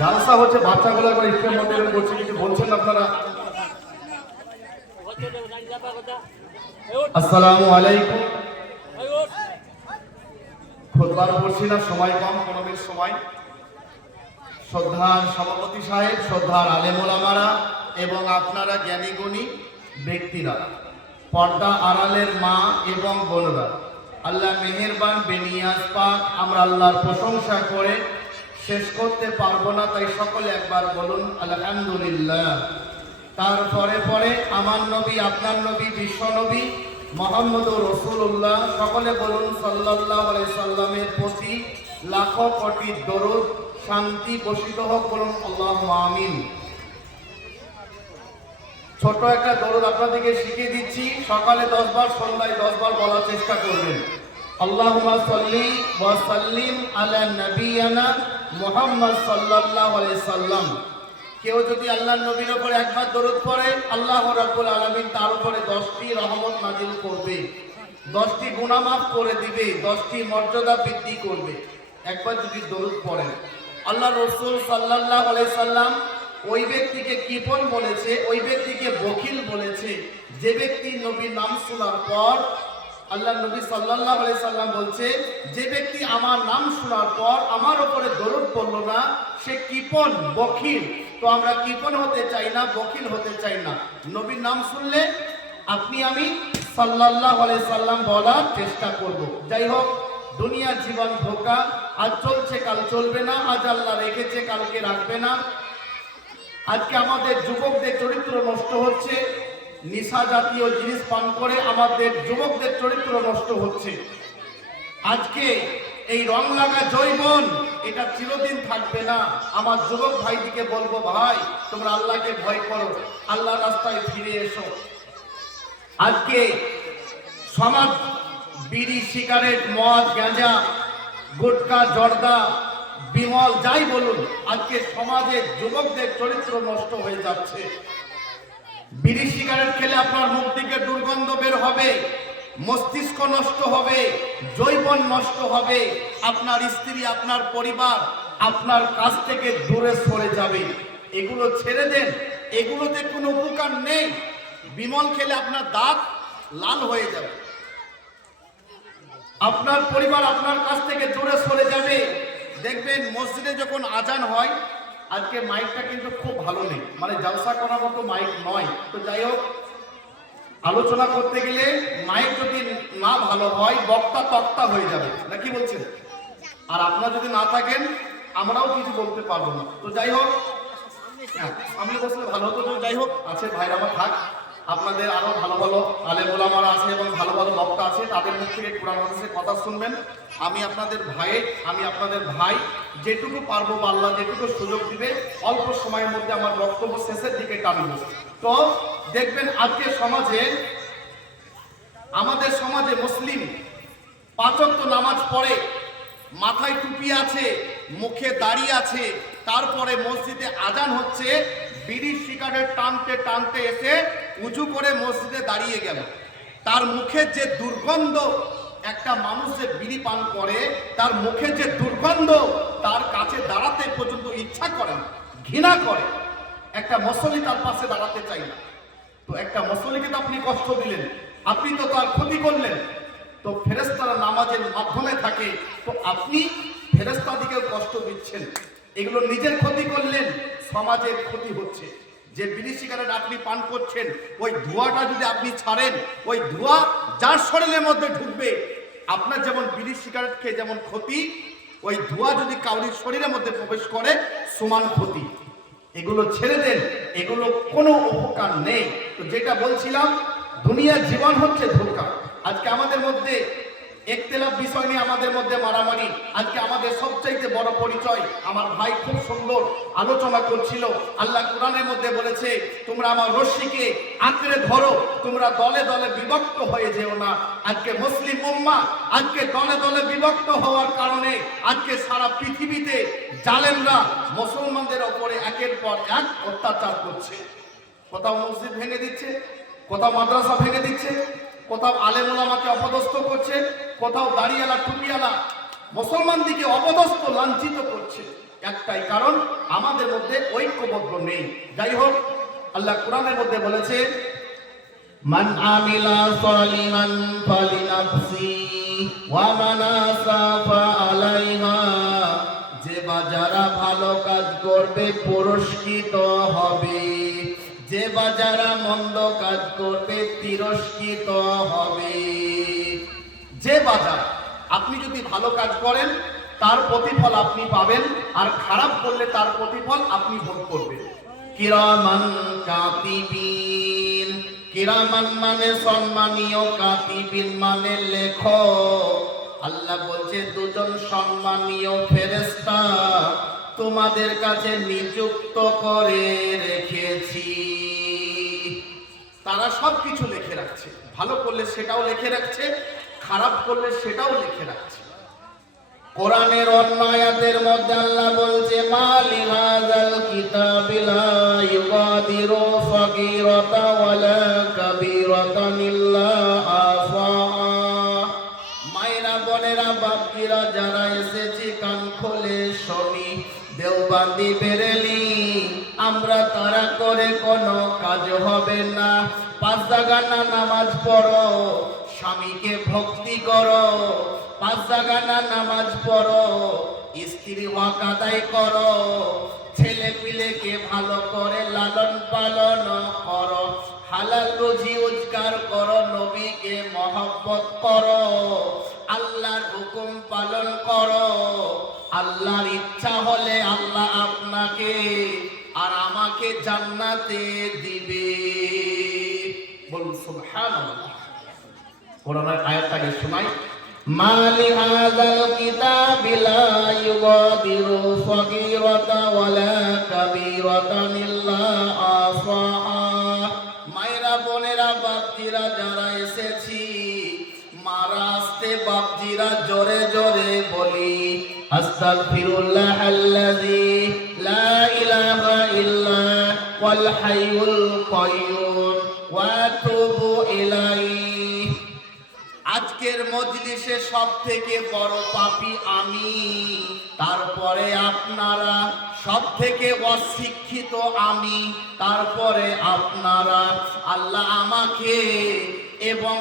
জালসা হচ্ছে, বাচ্চাগুলো একবার স্কুলের মধ্যে এরকম করছে, কিছু বলছেন আপনারা? আসসালামু আলাইকুম। খুতবার পড়ছি না, সময় কম, 15 সময়। শ্রদ্ধার সভাপতি সাহেব, শ্রদ্ধার আলেম ওলামারা এবং আপনারা জ্ঞানীগুণী ব্যক্তিরা, পর্দা আড়ালের মা এবং বোনরা, আল্লাহ মেহেরবান বেনিয়াজ পাক। আমরা আল্লাহর প্রশংসা করে শেষ করতে পারবো না, তাই সকলে একবার বলুন আলহামদুলিল্লাহ। তারপরে পরে আমার নবী, আপনার নবী, বিশ্ব নবী মুহাম্মদুর রাসূলুল্লাহ, সকলে বলুন সাল্লাল্লাহু আলাইহি সাল্লামের প্রতি লাখো কোটি দরুদ শান্তি বর্ষিত হোক, বলুন আল্লাহুম্মা আমিন। ছোট একটা দরুদ আপনাদেরকে শিখিয়ে দিচ্ছি, সকালে 10 বার, সন্ধ্যায় 10 বার বলার চেষ্টা করবেন। আল্লাহুম্মা সাল্লি ওয়া সাল্লিম আলা নাবিয়ানা মুহাম্মদ সাল্লাল্লাহু আলাইহি সাল্লাম। কেউ যদি আল্লাহর নবীর উপর একবার দরুদ পড়ে, আল্লাহ রাব্বুল আলামিন তার উপরে 10টি রহমত নাজিল করবে, 10টি গুনাহ মাফ করে দিবে, 10টি মর্যাদা বৃদ্ধি করবে। একবার যদি দরুদ পড়েন, আল্লাহ রাসূল সাল্লাল্লাহু আলাইহি সাল্লাম ওই ব্যক্তিকে কৃপণ বলেছে, ওই ব্যক্তিকে বখিল বলেছে যে ব্যক্তি নবীর নাম শোনার পর, আল্লাহ নবী সাল্লাল্লাহু আলাইহি সাল্লাম বলছে, যে ব্যক্তি আমার নাম শোনার পর আমার উপরে দরুদ পড়লো না, সে কৃপণ, বখিল। তো আমরা কৃপণ হতে চাই না, বখিল হতে চাই না। নবীর নাম শুনলে আপনি আমি সাল্লাল্লাহু আলাইহি সাল্লাম বলার চেষ্টা করব। যাই হোক, দুনিয়ার জীবন ধোঁকা, আজ চলছে কাল চলবে না, আজ আল্লাহ রেখেছে কালকে রাখবে না। আজকে আমাদের যুবকদের চরিত্র নষ্ট হচ্ছে, নেশা জাতীয় জিনিস পান করে আমাদের যুবকদের চরিত্র নষ্ট হচ্ছে। আজকে এই রং লাগা যৌবন, এটা চিরদিন থাকবে না। আমার যুবক ভাইদিকে বলবো, ভাই তোমরা আল্লাহকে ভয় করো, আল্লাহর রাস্তায় ফিরে এসো। আজকে সমাজ বিড়ি, সিগারেট, মদ, গাঁজা, গুটকা, জর্দা, বিমল, যাই বলুন, আজকে সমাজের যুবকদের চরিত্র নষ্ট হয়ে যাচ্ছে। বিড়ি সিগারেট খেলে আপনার মুখ থেকে দুর্গন্ধ বের হবে, মস্তিষ্ক নষ্ট হবে, যৌবন নষ্ট হবে, আপনার স্ত্রী, আপনার পরিবার আপনার কাছ থেকে দূরে সরে যাবে। এগুলো ছেড়ে দেন, এগুলোতে কোনো উপকার নেই। বিমল খেলে আপনার দাঁত লাল হয়ে যাবে, আপনার পরিবার আপনার কাছ থেকে দূরে সরে যাবে। দেখবেন মসজিদে যখন আজান হয়, আজকে মাইকটা কিন্তু খুব ভালো নেই, মানে জালসা করার মতো মাইক নয়। তো যাই হোক, আলোচনা করতে গেলে মাইক যদি না ভালো হয়, বক্তা তক্তা হয়ে যাবে, না কি বলছেন? আর আপনারা যদি না থাকেন, আমরাও কিছু বলতে পারবো না। তো যাই হোক, আমি বসলে ভালো হতো। তো যাই হোক, আছে ভাইরা আমার থাক, আপনাদের আরো ভালো ভালো আলেম ওলামারা আছে এবং ভালো ভালো বক্তা আছে, তাদের মুখ থেকে কোরআন হাদিসের কথা শুনবেন। আমি আপনাদের ভাই, যেটুকু পারবো আল্লাহ যেটুকু সুযোগ দিবে, অল্প সময়ের মধ্যে আমার বক্তব্য শেষের দিকে টানব। তো দেখবেন আজকে সমাজে, আমাদের সমাজে মুসলিম 5 ওয়াক্ত নামাজ পড়ে, মাথায় টুপি আছে, মুখে দাড়ি আছে, তারপরে মসজিদে আজান হচ্ছে, বিড়ি সিগারেট টানতে টানতে এসে উঁচু করে মসজিদে দাঁড়িয়ে গেল। তার মুখে যে দুর্গন্ধ, একটা মানুষ যে বিড়ি পান করে, তার মুখে যে দুর্গন্ধ, তার কাছে দাঁড়াতে পর্যন্ত ইচ্ছা করে না, ঘৃণা করে। একটা মুসল্লি তার পাশে দাঁড়াতে চাই না। তো একটা মুসল্লিকে তো আপনি কষ্ট দিলেন, আপনি তো তার ক্ষতি করলেন। তো ফেরেশতারা নামাজের মাধ্যমে থাকে, তো আপনি ফেরেশতাদিকে কষ্ট দিচ্ছেন। এগুলো নিজের ক্ষতি করলেন, সমাজের ক্ষতি হচ্ছে। যে বিড়ি সিগারেট আপনি পান করছেন, ওই ধোঁয়াটা যদি আপনি ছাড়েন, ওই ধোঁয়া যার শরীরের মধ্যে ঢুকবে, আপনার যেমন বিড়ি সিগারেট খেয়ে যেমন ক্ষতি, ওই ধোঁয়া যদি কাউরির শরীরের মধ্যে প্রবেশ করে, সমান ক্ষতি। এগুলো ছেড়ে দেন, এগুলো কোনো উপকার নেই। তো যেটা বলছিলাম, দুনিয়ার জীবন হচ্ছে ধোঁকা। আজকে আমাদের মধ্যে একতেলাফ বিষয় নিয়ে আমাদের মধ্যে মারামারি। আজকে আমাদের সবচাইতে বড় পরিচয়, আমার ভাই খুব সুন্দর আলোচনা করছিল। আল্লাহ কোরআনের মধ্যে বলেছে, তোমরা আমার রশ্মিকে আঁকড়ে ধরো, তোমরা দলে দলে বিভক্ত হয়ে যেও না। আজকে মুসলিম উম্মাহ আজকে দলে দলে বিভক্ত হওয়ার কারণে আজকে সারা পৃথিবীতে জালেমরা মুসলমানদের ওপরে একের পর এক অত্যাচার করছে। কোথাও মসজিদ ভেঙে দিচ্ছে, কোথাও মাদ্রাসা ভেঙে দিচ্ছে, কোথাও আলেম ওলামাকে অপদস্থ করছে, কোথাও দাড়িওয়ালা টুপিওয়ালা মুসলমানদিকে অপদস্থ লাঞ্ছিত করছে, একটাই কারণ আমাদের মধ্যে ঐক্যবদ্ধ নেই। যাই হোক, আল্লাহ কোরআনের মধ্যে বলেছে, মান আমিলা সালিমান ফালিনাফসি ওয়া মান আসাফা আলাইহা, যে বা যারা ভালো কাজ করবে পুরস্কৃত হবে, যে বা যারা মন্দ কাজ করবে তিরস্কৃত হবে। যে বা যারা, আপনি যদি ভালো কাজ করেন তার প্রতিফল আপনি পাবেন, আর খারাপ করলে তার প্রতিফল আপনি ভোগ করবেন। কিরামান কাতিবিন, কিরামান মানে সম্মানীয়, কাতিবিন মানে লেখক। আল্লাহ বলছে দুজন সম্মানীয় ফেরেশতা তোমাদের কাছে নিযুক্ত করে রেখেছি। তারা সবকিছু লিখে রাখছে, ভালো করলে সেটাও লিখে রাখছে, খারাপ করলে সেটাও লিখে রাখছে। কোরআনের অন্য আয়াতের মধ্যে আল্লাহ বলছে, মালি হাযাল কিতাবি লা ইউগাদিরু সাগীরাতান ওয়ালা কাবীরাতান ইল্লা আহসাহা। মায়েরা, বোনেরা, বাপজিরা যারা এসেছি কান খুলে শুনি, দেওবন্দি বেরেলি, আমরা তারা করে কোনো কাজ হবে না। 5 জাগানা নামাজ পড়ো, স্বামীকে ভক্তি করো, 5 জাগানা নামাজ পড়ো, স্ত্রী হক আদায় করো, ছেলে পিলেকে ভালো করে লালন পালন করো, হালাল রুজি রোজগার করো, নবীকে মহব্বত করো, আল্লাহর হুকুম পালন করো। আল্লাহর ইচ্ছা হলে আল্লাহ আপনাকে আর আমাকে জান্নাতে দিবে। বলুন সুবহানাল্লাহ। কোরআনের আয়াতটাকে শোনাই, মালি হাযাল কিতাবি লা ইউগাদিরু সাগীরাতান ওয়ালা কাবীরাতান ইল্লা আহসাহা। মায়েরা, বোনেরা, বাপজিরা যারা এসেছি, মারা আসতে বাপজিরা জোরে জোরে বলি, আস্তাগফিরুল্লাহাল্লাযী লা ইলাহা ইল্লা ওয়াল হাইয়ুল কাইয়্যুম ওয়া আতুবু ইলাইহি। আজকের মজলিসে সব থেকে বড় পাপী আমি, তারপরে আপনারা, সব থেকে অশিক্ষিত আমি, তারপরে আপনারা। আল্লাহ আমাকে এবং